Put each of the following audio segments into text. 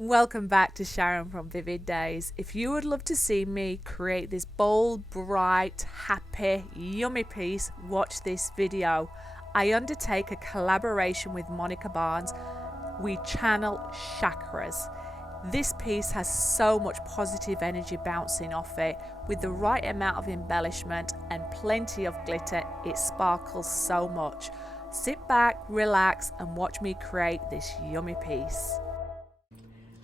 Welcome back to Sharon from Vivid Days. If you would love to see me create this bold, bright, happy, yummy piece, watch this video. I undertake a collaboration with Monica Barnes. We channel chakras. This piece has so much positive energy bouncing off it. With the right amount of embellishment and plenty of glitter, it sparkles so much. Sit back, relax, and watch me create this yummy piece.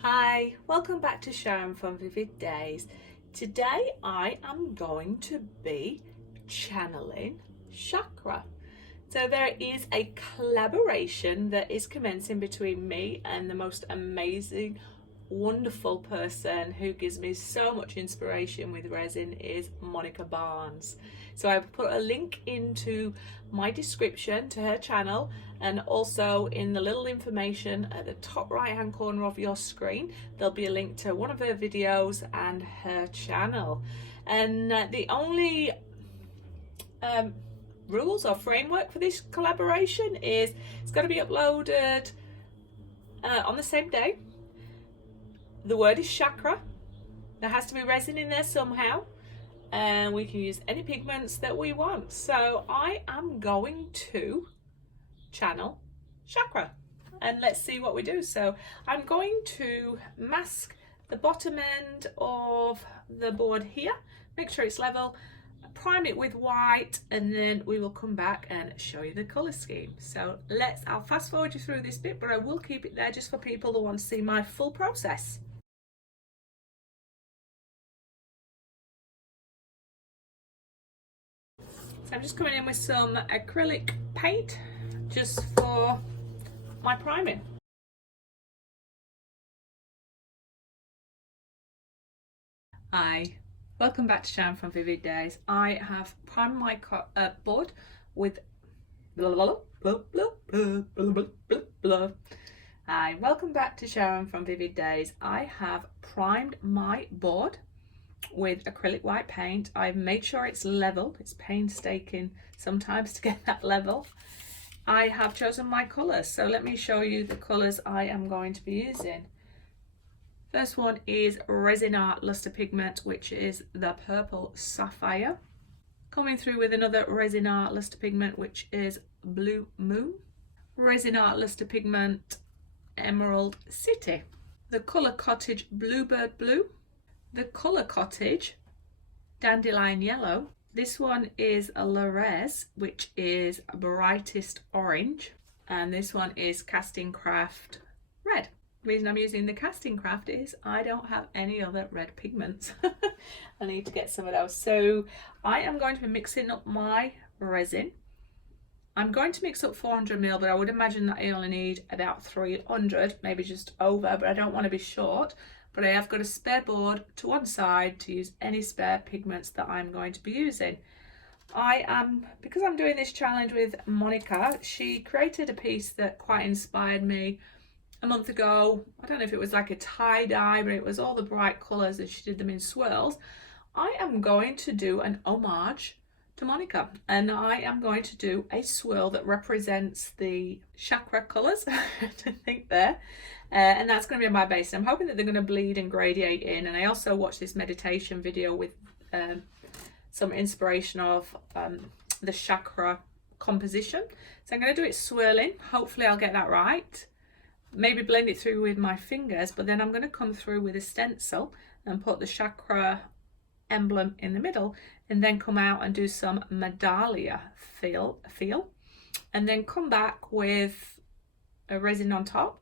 Hi, welcome back to Sharon from Vivid Days. Today I am going to be channeling Chakra. So there is a collaboration that is commencing between me and the most amazing, wonderful person who gives me so much inspiration with resin is Monica Barnes. So I've put a link into my description to her channel, and also in the little information at the top right hand corner of your screen there'll be a link to one of her videos and her channel. And the only rules or framework for this collaboration is it's got to be uploaded on the same day. The word is chakra. There has to be resin in there somehow, and we can use any pigments that we want. So I am going to channel Chakra, and let's see what we do. So I'm going to mask the bottom end of the board here, make sure it's level, prime it with white, and then we will come back and show you the color scheme. So I'll fast forward you through this bit, but I will keep it there just for people that want to see my full process. So I'm just coming in with some acrylic paint just for my priming. Hi, welcome back to Sharon from Vivid Days. I have primed my board with Hi, welcome back to Sharon from Vivid Days. I have primed my board with acrylic white paint. I've made sure it's level. It's painstaking sometimes to get that level. I have chosen my colours, so let me show you the colours I am going to be using. First one is Resin Artze Luster Pigment, which is the Purple Sapphire. Coming through with another Resin Artze Luster Pigment, which is Blue Moon. Resin Artze Luster Pigment, Emerald City. The Colour Cottage Bluebird Blue. The Colour Cottage Dandelion Yellow. This one is a Lorez, which is Brightest Orange, and this one is Casting Craft Red. The reason I'm using the Casting Craft is I don't have any other red pigments. I need to get some of those. So I am going to be mixing up my resin. I'm going to mix up 400 ml, but I would imagine that I only need about 300, maybe just over, but I don't want to be short. But I have got a spare board to one side to use any spare pigments that I'm going to be using. Because I'm doing this challenge with Monica, she created a piece that quite inspired me a month ago. I don't know if it was like a tie-dye, but it was all the bright colours and she did them in swirls. I am going to do an homage to Monica, and I am going to do a swirl that represents the chakra colours, I think there. And that's going to be my base. I'm hoping that they're going to bleed and gradiate in. And I also watched this meditation video with some inspiration of the chakra composition. So I'm going to do it swirling. Hopefully I'll get that right. Maybe blend it through with my fingers, but then I'm going to come through with a stencil and put the chakra emblem in the middle, and then come out and do some medallia feel, and then come back with a resin on top.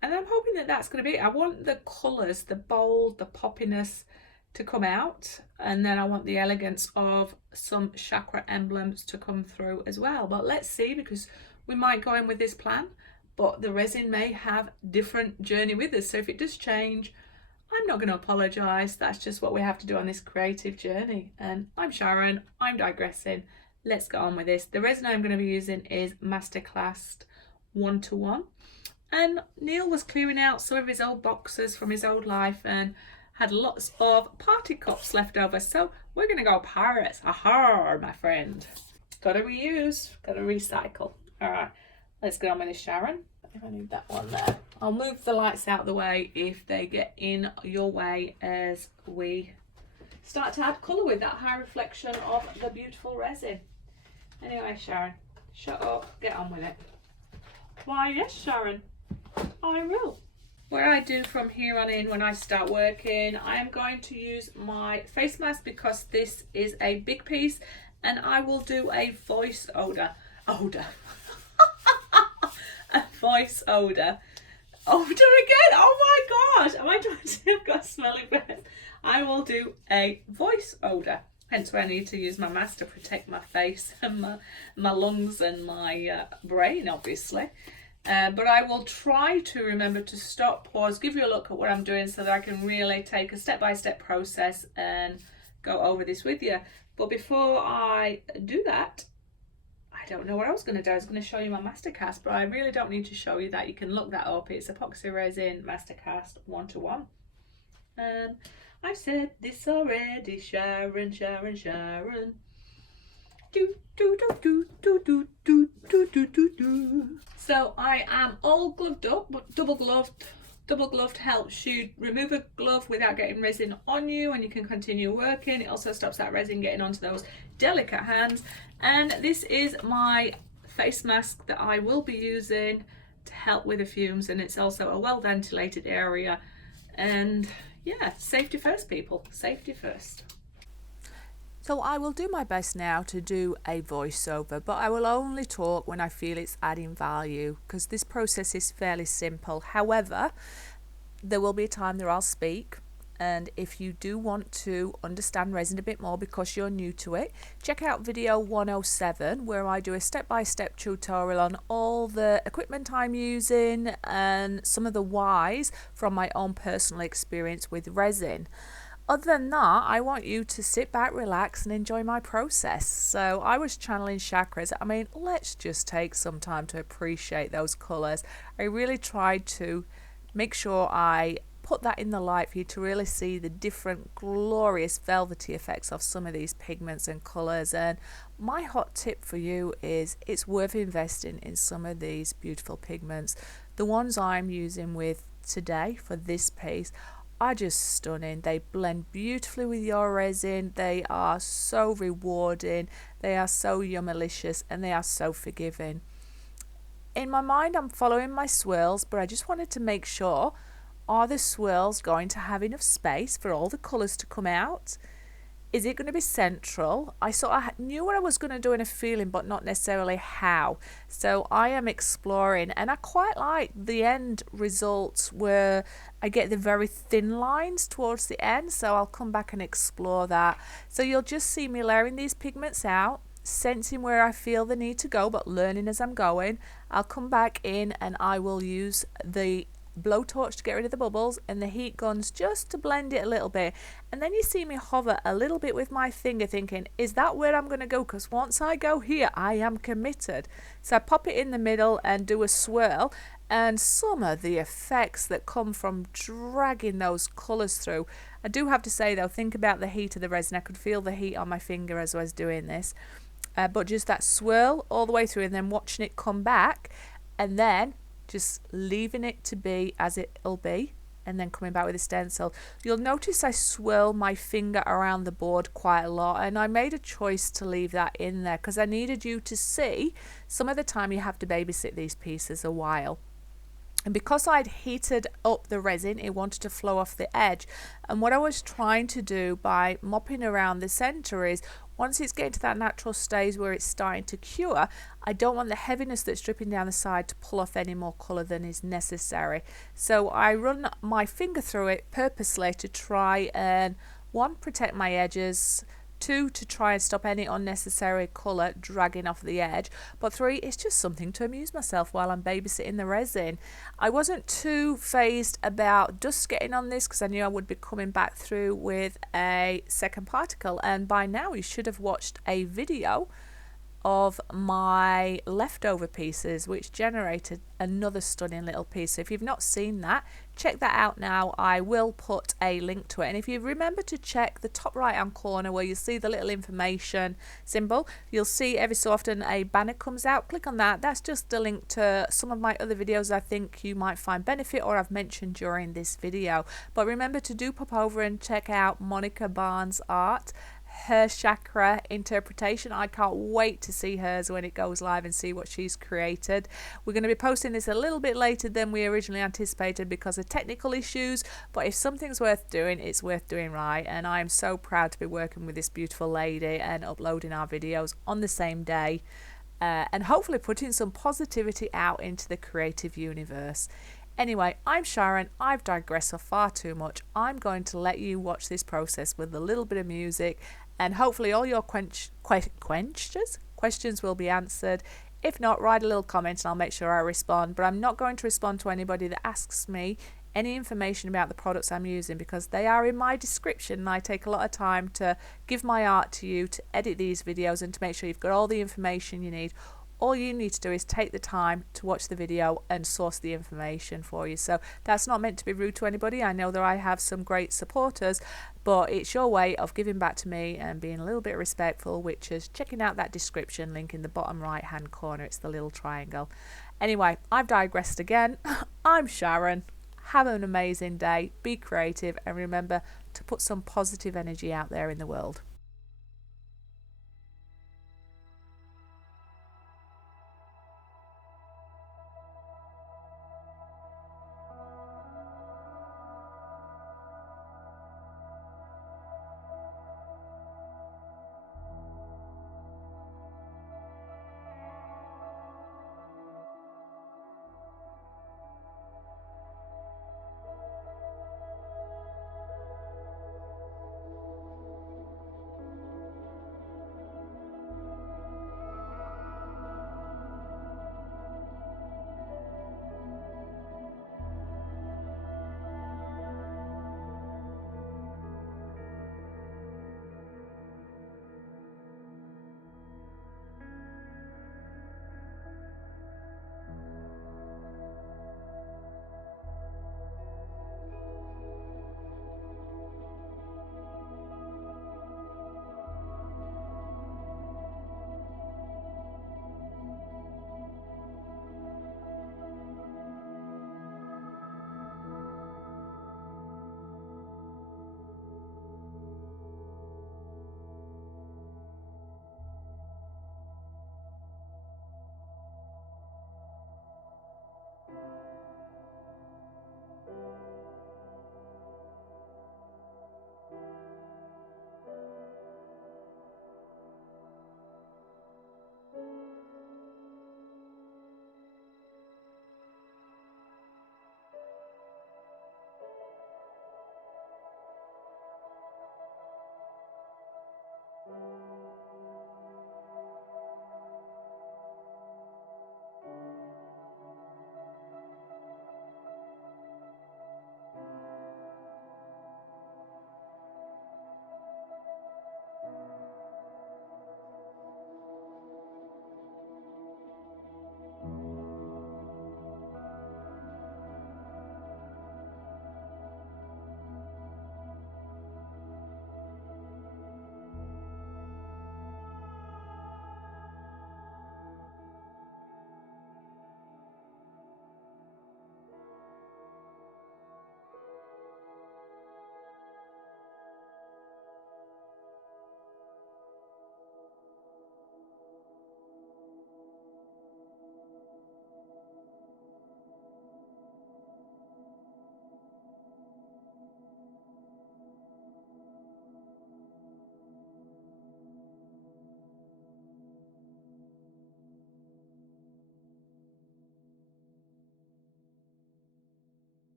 And I'm hoping that that's going to be it. I want the colours, the bold, the poppiness to come out, and then I want the elegance of some chakra emblems to come through as well. But let's see, because we might go in with this plan, but the resin may have different journey with us. So if it does change, I'm not going to apologise. That's just what we have to do on this creative journey. And I'm Sharon, I'm digressing. Let's get on with this. The resin I'm going to be using is Masterclass 1-to-1. And Neil was clearing out some of his old boxes from his old life and had lots of party cups left over. So we're going to go pirates. Aha, my friend. Got to reuse, got to recycle. All right, let's get on with this, Sharon. if I need that one there. I'll move the lights out of the way if they get in your way as we start to add colour with that high reflection of the beautiful resin. Anyway, Sharon, shut up, get on with it. Why, yes, Sharon, I will. What I do from here on in when I start working, I am going to use my face mask because this is a big piece, and I will do a voice odor. A voice odor. Odor again? Oh my gosh, am I trying to have got a smelly breath? I will do a voice odor. Hence why I need to use my mask to protect my face and my lungs and my brain, obviously. But I will try to remember to stop, pause, give you a look at what I'm doing so that I can really take a step-by-step process and go over this with you. But before I do that, I don't know what I was going to do. I was going to show you my mastercast, but I really don't need to show you that. You can look that up. It's Epoxy Resin Mastercast 1-to-1. I've said this already, Sharon, Sharon, Sharon. Do, do, do, do, do, do, do, do, do, do, do. So I am all gloved up, but double gloved. Double gloved helps you remove a glove without getting resin on you, and you can continue working. It also stops that resin getting onto those delicate hands. And this is my face mask that I will be using to help with the fumes, and it's also a well ventilated area. And yeah, safety first, people, safety first. So I will do my best now to do a voiceover, but I will only talk when I feel it's adding value, because this process is fairly simple. However, there will be a time that I'll speak, and if you do want to understand resin a bit more because you're new to it, check out video 107 where I do a step-by-step tutorial on all the equipment I'm using and some of the whys from my own personal experience with resin. Other than that, I want you to sit back, relax and enjoy my process. So I was channeling chakras. I mean, let's just take some time to appreciate those colours. I really tried to make sure I put that in the light for you to really see the different glorious velvety effects of some of these pigments and colours. And my hot tip for you is it's worth investing in some of these beautiful pigments. The ones I'm using with today for this piece are just stunning. They blend beautifully with your resin. They are so rewarding. They are so yummalicious, and they are so forgiving. In my mind, I'm following my swirls, but I just wanted to make sure, are the swirls going to have enough space for all the colours to come out? Is it going to be central? I sort of knew what I was going to do in a feeling, but not necessarily how. So I am exploring, and I quite like the end results where I get the very thin lines towards the end. So I'll come back and explore that. So you'll just see me layering these pigments out, sensing where I feel the need to go, but learning as I'm going. I'll come back in and I will use the blowtorch to get rid of the bubbles and the heat guns just to blend it a little bit. And then you see me hover a little bit with my finger thinking, is that where I'm going to go? Because once I go here, I am committed. So I pop it in the middle and do a swirl, and some of the effects that come from dragging those colours through. I do have to say though, think about the heat of the resin. I could feel the heat on my finger as I was doing this. But just that swirl all the way through and then watching it come back, and then just leaving it to be as it'll be, and then coming back with a stencil. You'll notice I swirl my finger around the board quite a lot, and I made a choice to leave that in there because I needed you to see some of the time you have to babysit these pieces a while. And because I'd heated up the resin, it wanted to flow off the edge. And what I was trying to do by mopping around the center is, once it's getting to that natural stage where it's starting to cure, I don't want the heaviness that's dripping down the side to pull off any more colour than is necessary. So I run my finger through it purposely to try and, one, protect my edges, two, to try and stop any unnecessary colour dragging off the edge, but three, it's just something to amuse myself while I'm babysitting the resin. I wasn't too phased about dust getting on this because I knew I would be coming back through with a second particle, and by now you should have watched a video of my leftover pieces which generated another stunning little piece. So if you've not seen that, check that out now. I will put a link to it, and if you remember to check the top right hand corner where you see the little information symbol, you'll see every so often a banner comes out. Click on that. That's just a link to some of my other videos I think you might find benefit or I've mentioned during this video. But remember to do pop over and check out Monica Barnes' art, her chakra interpretation. I can't wait to see hers when it goes live and see what she's created. We're going to be posting this a little bit later than we originally anticipated because of technical issues, but if something's worth doing, it's worth doing right, and I am so proud to be working with this beautiful lady and uploading our videos on the same day, and hopefully putting some positivity out into the creative universe. Anyway, I'm Sharon. I've digressed far too much. I'm going to let you watch this process with a little bit of music, and hopefully all your questions will be answered. If not, write a little comment and I'll make sure I respond. But I'm not going to respond to anybody that asks me any information about the products I'm using because they are in my description, and I take a lot of time to give my art to you, to edit these videos and to make sure you've got all the information you need. All you need to do is take the time to watch the video and source the information for you. So that's not meant to be rude to anybody. I know that I have some great supporters, but it's your way of giving back to me and being a little bit respectful, which is checking out that description link in the bottom right hand corner. It's the little triangle. Anyway, I've digressed again. I'm Sharon. Have an amazing day. Be creative, and remember to put some positive energy out there in the world.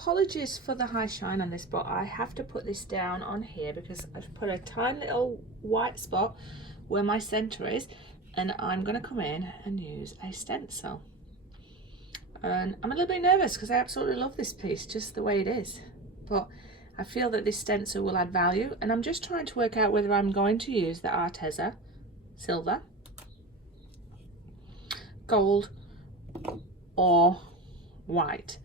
apologies for the high shine on this, but I have to put this down on here because I've put a tiny little white spot where my center is, and I'm going to come in and use a stencil. And I'm a little bit nervous because I absolutely love this piece just the way it is, but I feel that this stencil will add value, and I'm just trying to work out whether I'm going to use the Arteze silver, gold or white.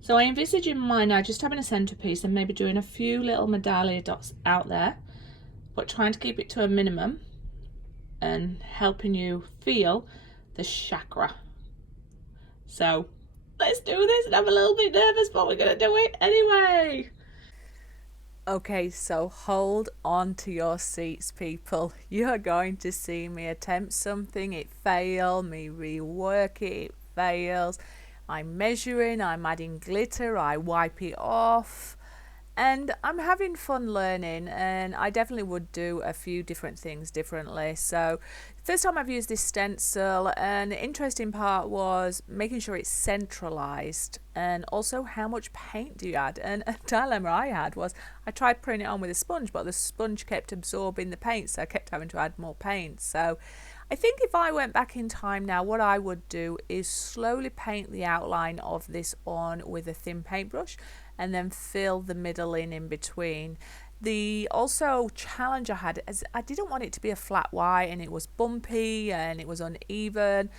So I envisage in mind now just having a centerpiece and maybe doing a few little medallion dots out there, but trying to keep it to a minimum and helping you feel the chakra. So let's do this, and I'm a little bit nervous, but we're gonna do it anyway. Okay, so hold on to your seats, people. You're going to see me attempt something, it fails, me rework it, it fails. I'm measuring, I'm adding glitter, I wipe it off, and I'm having fun learning, and I definitely would do a few different things differently. So first time I've used this stencil, and the interesting part was making sure it's centralized, and also how much paint do you add. And a dilemma I had was I tried putting it on with a sponge, but the sponge kept absorbing the paint, so I kept having to add more paint. So I think if I went back in time now, what I would do is slowly paint the outline of this on with a thin paintbrush, and then fill the middle in between. The also challenge I had is I didn't want it to be a flat white, and it was bumpy and it was uneven.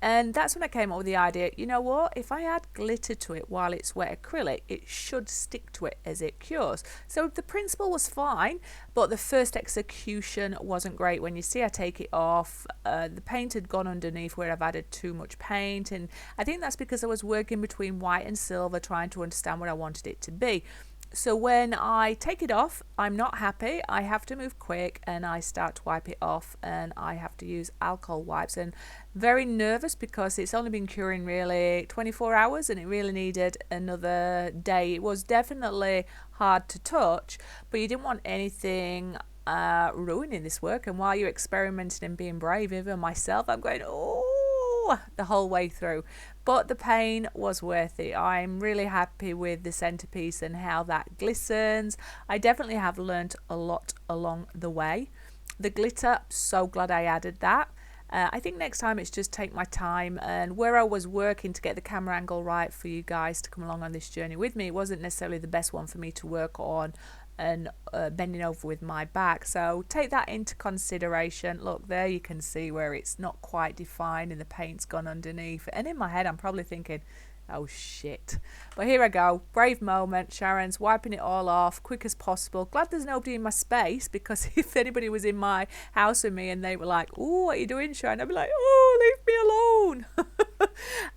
And that's when I came up with the idea, you know what, if I add glitter to it while it's wet acrylic, it should stick to it as it cures. So the principle was fine, but the first execution wasn't great. When you see I take it off, the paint had gone underneath where I've added too much paint, and I think that's because I was working between white and silver trying to understand what I wanted it to be. So when I take it off, I'm not happy. I have to move quick, and I start to wipe it off, and I have to use alcohol wipes, and very nervous because it's only been curing really 24 hours and it really needed another day. It was definitely hard to touch, but you didn't want anything ruining this work. And while you're experimenting and being brave, even myself, I'm going, oh, the whole way through. But the pain was worth it. I'm really happy with the centerpiece and how that glistens. I definitely have learnt a lot along the way. The glitter, so glad I added that. I think next time it's just take my time, and where I was working to get the camera angle right for you guys to come along on this journey with me, it wasn't necessarily the best one for me to work on and bending over with my back. So take that into consideration. Look, there you can see where it's not quite defined and the paint's gone underneath. And in my head, I'm probably thinking, oh shit. But here I go. Brave moment. Sharon's wiping it all off quick as possible. Glad there's nobody in my space, because if anybody was in my house with me and they were like, oh, what are you doing, Sharon? I'd be like, oh, leave me alone.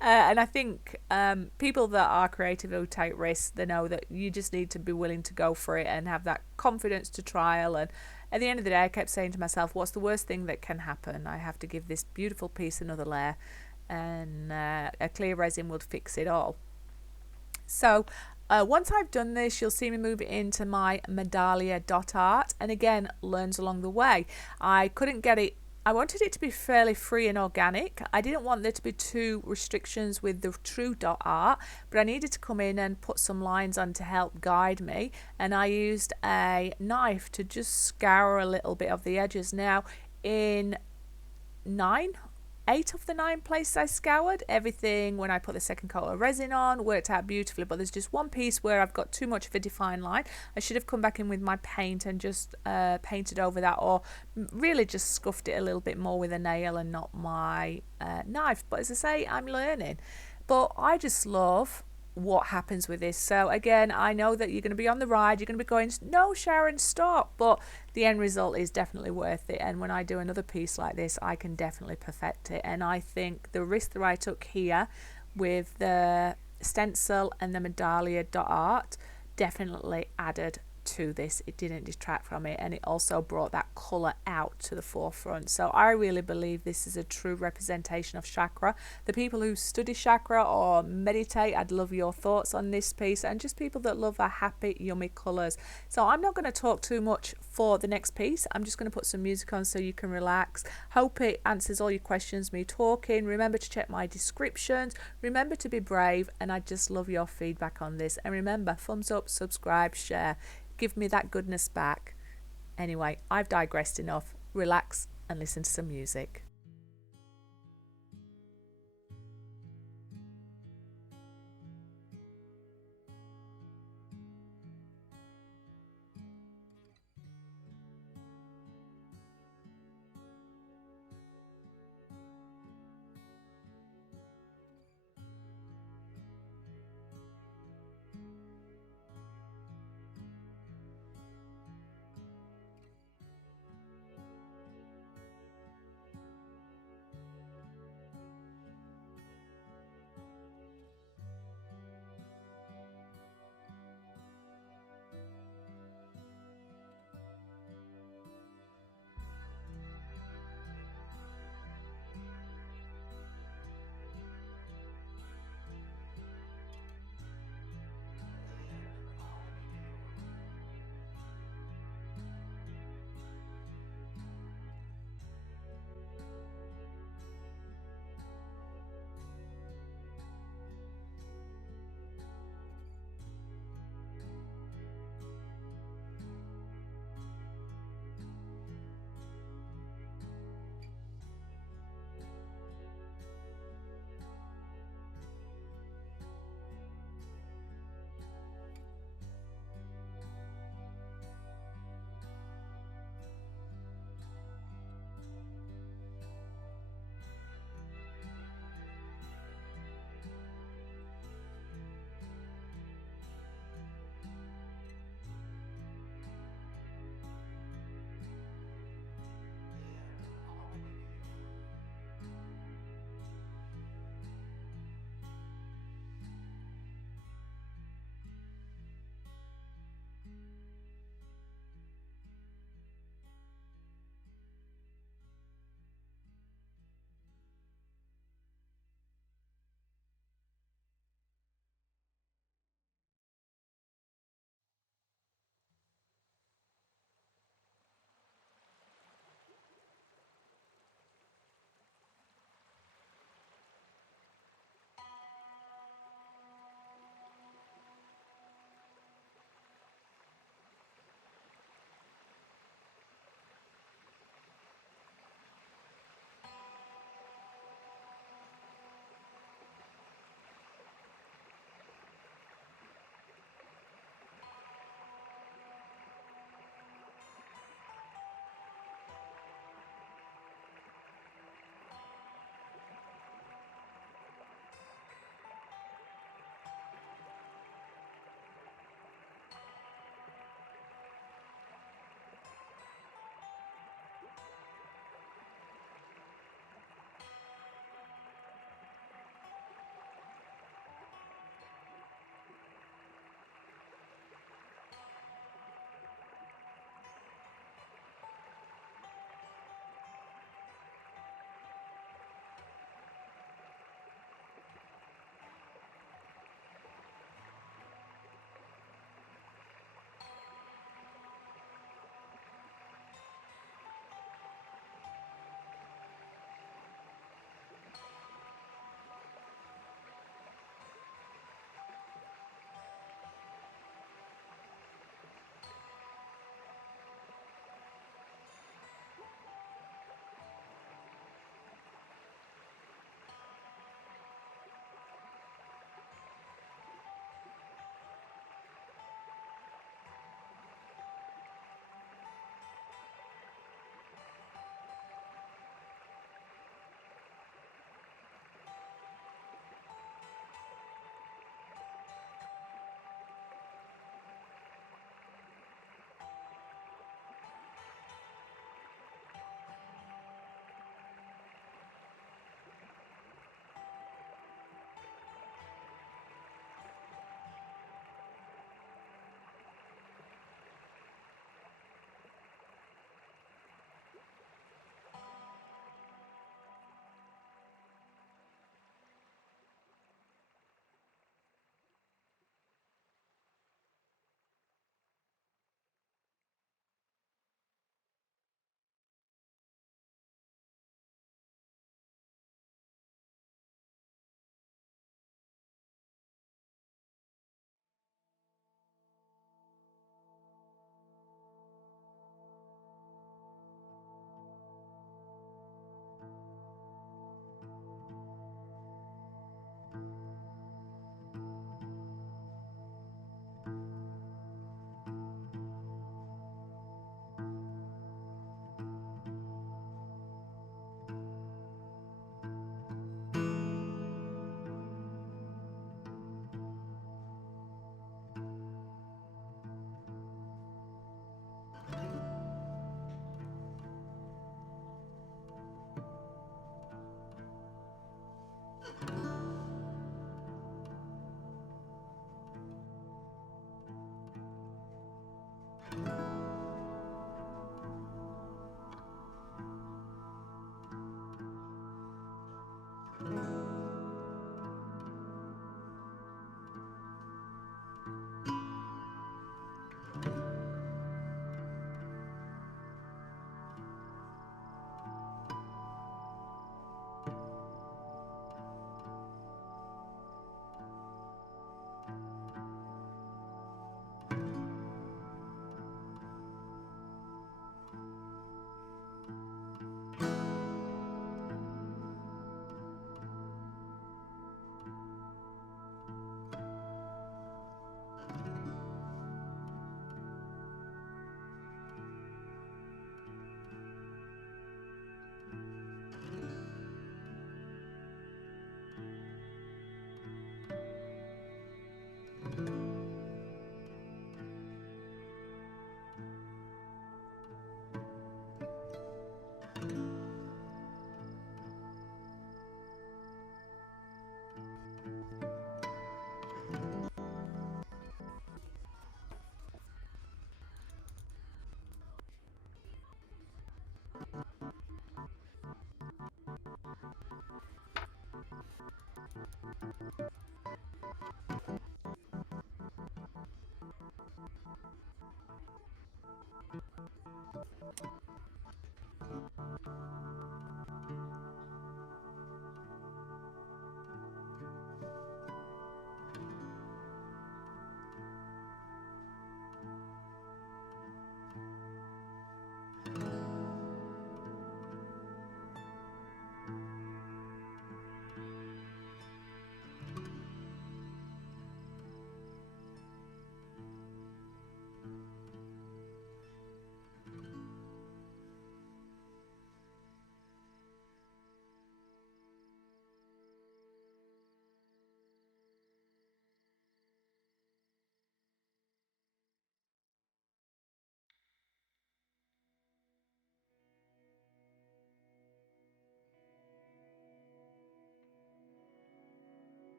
And I think people that are creative who take risks, they know that you just need to be willing to go for it and have that confidence to trial. And at the end of the day, I kept saying to myself, what's the worst thing that can happen? I have to give this beautiful piece another layer, and a clear resin would fix it all. So once I've done this, you'll see me move it into my medallion dot art, and again, learns along the way. I couldn't get it, I wanted it to be fairly free and organic. I didn't want there to be too restrictions with the true dot art, but I needed to come in and put some lines on to help guide me, and I used a knife to just scour a little bit of the edges. Now in 8 of the 9 places I scoured, everything when I put the second coat of resin on worked out beautifully, but there's just one piece where I've got too much of a defined line. I should have come back in with my paint and just painted over that, or really just scuffed it a little bit more with a nail and not my knife. But as I say, I'm learning. But I just love what happens with this. So again, I know that you're going to be on the ride, you're going to be going, no Sharon, stop, but the end result is definitely worth it. And when I do another piece like this, I can definitely perfect it. And I think the risk that I took here with the stencil and the medallion dot art definitely added to this. It didn't detract from it, and it also brought that colour out to the forefront. So I really believe this is a true representation of chakra. The people who study chakra or meditate, I'd love your thoughts on this piece, and just people that love our happy, yummy colours. So I'm not going to talk too much for the next piece. I'm just going to put some music on so you can relax. Hope it answers all your questions, me talking. Remember to check my descriptions. Remember to be brave, and I just love your feedback on this. And remember, thumbs up, subscribe, share. Give me that goodness back. Anyway, I've digressed enough. Relax and listen to some music.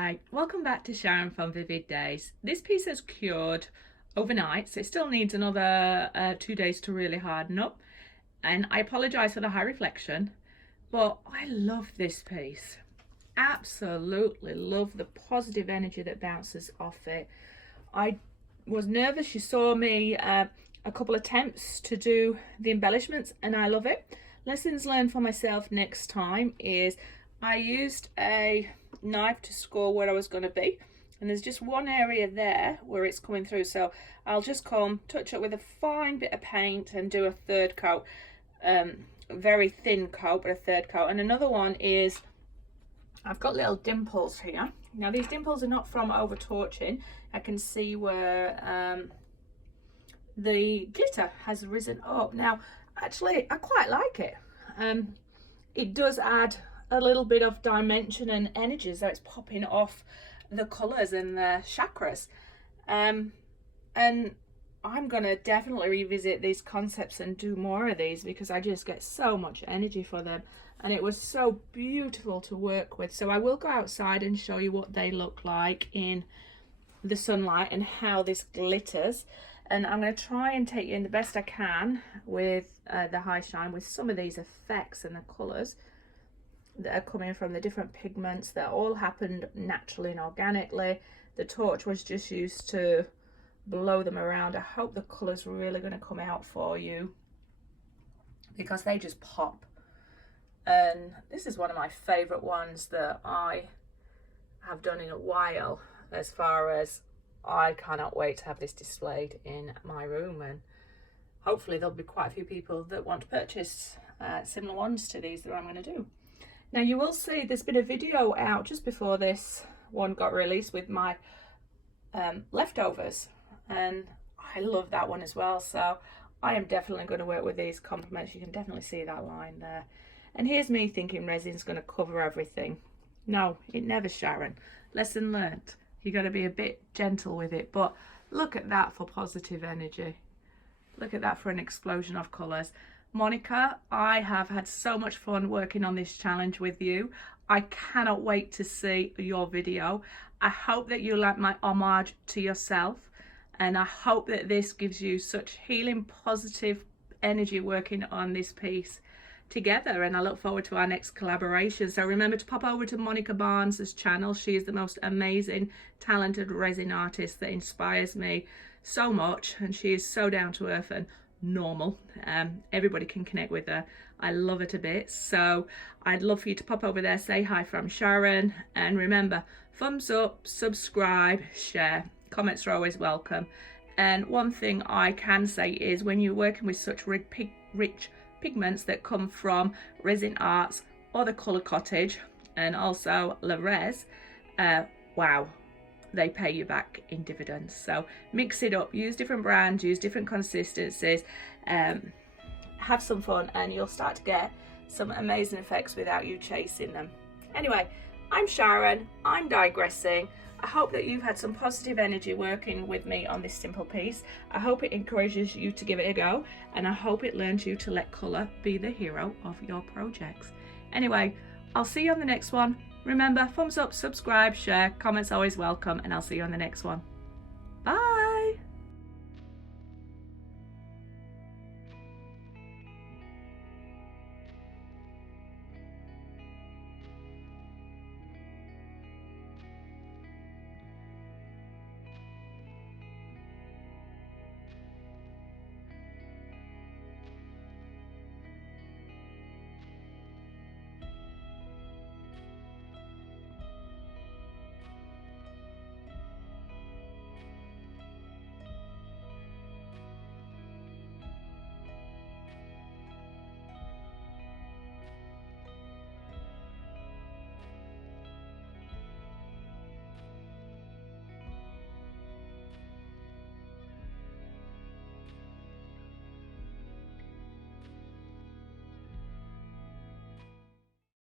Hi, welcome back to Sharon from Vivid Days. This piece has cured overnight, so it still needs another 2 days to really harden up. And I apologise for the high reflection, but I love this piece. Absolutely love the positive energy that bounces off it. I was nervous. You saw me a couple attempts to do the embellishments, and I love it. Lessons learned for myself next time is I used a knife to score where I was going to be, and there's just one area there where it's coming through, so I'll just come touch it with a fine bit of paint and do a third coat, very thin coat, but a third coat. And another one is I've got little dimples here. Now these dimples are not from over torching. I can see where the glitter has risen up. Now actually I quite like it. It does add a little bit of dimension and energy, so it's popping off the colours and the chakras. And I'm gonna definitely revisit these concepts and do more of these because I just get so much energy for them, and it was so beautiful to work with. So I will go outside and show you what they look like in the sunlight and how this glitters. And I'm going to try and take you in the best I can with the high shine with some of these effects and the colours that are coming from the different pigments that all happened naturally and organically. The torch was just used to blow them around. I hope the colours are really going to come out for you because they just pop. And this is one of my favourite ones that I have done in a while, as far as I cannot wait to have this displayed in my room, and hopefully there'll be quite a few people that want to purchase similar ones to these that I'm going to do. Now you will see there's been a video out just before this one got released with my leftovers, and I love that one as well, so I am definitely going to work with these complements. You can definitely see that line there. And here's me thinking resin's going to cover everything. No, it never, Sharon. Lesson learnt. You got to be a bit gentle with it, but look at that for positive energy. Look at that for an explosion of colours. Monica, I have had so much fun working on this challenge with you. I cannot wait to see your video. I hope that you like my homage to yourself, and I hope that this gives you such healing, positive energy working on this piece together, and I look forward to our next collaboration. So remember to pop over to Monica Barnes's channel. She is the most amazing, talented resin artist that inspires me so much, and she is so down to earth and normal. Everybody can connect with her. I love her to bits. So I'd love for you to pop over there, say hi from Sharon, and remember, thumbs up, subscribe, share. Comments are always welcome. And one thing I can say is when you're working with such rich pigments that come from Rezin Artze or the Colour Cottage and also La Rez, wow, they pay you back in dividends. So mix it up, use different brands, use different consistencies, have some fun, and you'll start to get some amazing effects without you chasing them. Anyway, I'm Sharon, I'm digressing. I hope that you've had some positive energy working with me on this simple piece. I hope it encourages you to give it a go, and I hope it learns you to let colour be the hero of your projects. Anyway, I'll see you on the next one. Remember, thumbs up, subscribe, share, comments always welcome, and I'll see you on the next one.